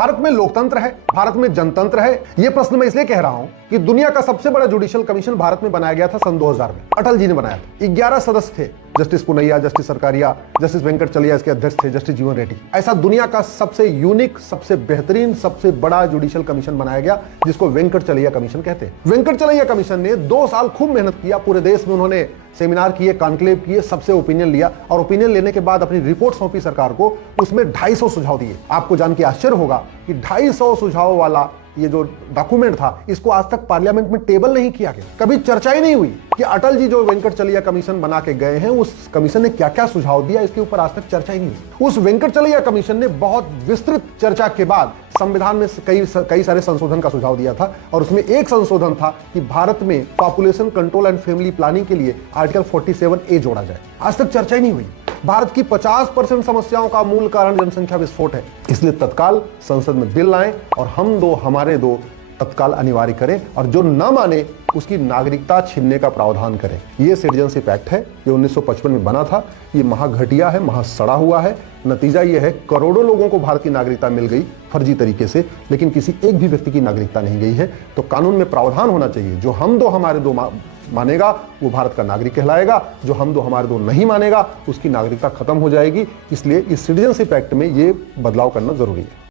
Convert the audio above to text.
भारत में लोकतंत्र है, भारत में जनतंत्र है। यह प्रश्न मैं इसलिए कह रहा हूं कि दुनिया का सबसे बड़ा जुडिशियल कमीशन भारत में बनाया गया था सन 2000 में। अटल जी ने बनाया था। 11 सदस्य थे, justice Punnaiah, justice Sarkaria, justice Venkatachaliah इसके अध्यक्ष थे, जस्टिस जीवन रेड्डी। ऐसा दुनिया का सबसे यूनिक, सबसे बेहतरीन, सबसे बड़ा जुडिशियल कमीशन बनाया गया, जिसको वेंकटचलैया कमीशन कहते हैं। वेंकटचलैया कमीशन ने 2 साल खूब मेहनत किया। पूरे देश में उन्होंने सेमिनार किए, कॉन्क्लेव किए, सबसे ओपिनियन लिया और ओपिनियन लेने के बाद अपनी रिपोर्ट सौंपी सरकार को। उसमें 250 सुझाव दिए। आपको जान के आश्चर्य होगा कि 250 सुझाव वाला ये जो डॉक्यूमेंट था, इसको आज तक पार्लियामेंट में टेबल नहीं किया गया। कभी चर्चा ही नहीं हुई कि अटल जी जो वेंकटचलैया कमीशन बना के गए हैं, उस कमीशन ने क्या क्या सुझाव दिया, इसके ऊपर आज तक चर्चा ही नहीं हुई। उस वेंकटचलैया कमीशन ने बहुत विस्तृत चर्चा के बाद संविधान में कई सारे संशोधन का सुझाव दिया था और उसमें एक संशोधन था कि भारत में population control and family planning के लिए आर्टिकल 47A जोड़ा जाए। आज तक चर्चा ही नहीं हुई। भारत की 50% समस्याओं का मूल कारण जनसंख्या विस्फोट है। इसलिए तत्काल संसद में बिल लाएं और हमारे दो तत्काल अनिवार्य करें और जो न माने उसकी नागरिकता छीनने का प्रावधान करें। यह सिटीजनशिप एक्ट है, ये 1955 में बना था। ये महाघटिया है, महासड़ा हुआ है। नतीजा यह है करोड़ों लोगों को भारत की नागरिकता मिल गई फर्जी तरीके से, लेकिन किसी एक भी व्यक्ति की नागरिकता नहीं गई है। तो कानून में प्रावधान होना चाहिए, जो हमारे दो मानेगा वो भारत का नागरिक कहलाएगा, जो हमारे दो नहीं मानेगा उसकी नागरिकता खत्म हो जाएगी। इसलिए इस सिटीजनशिप एक्ट में ये बदलाव करना जरूरी है।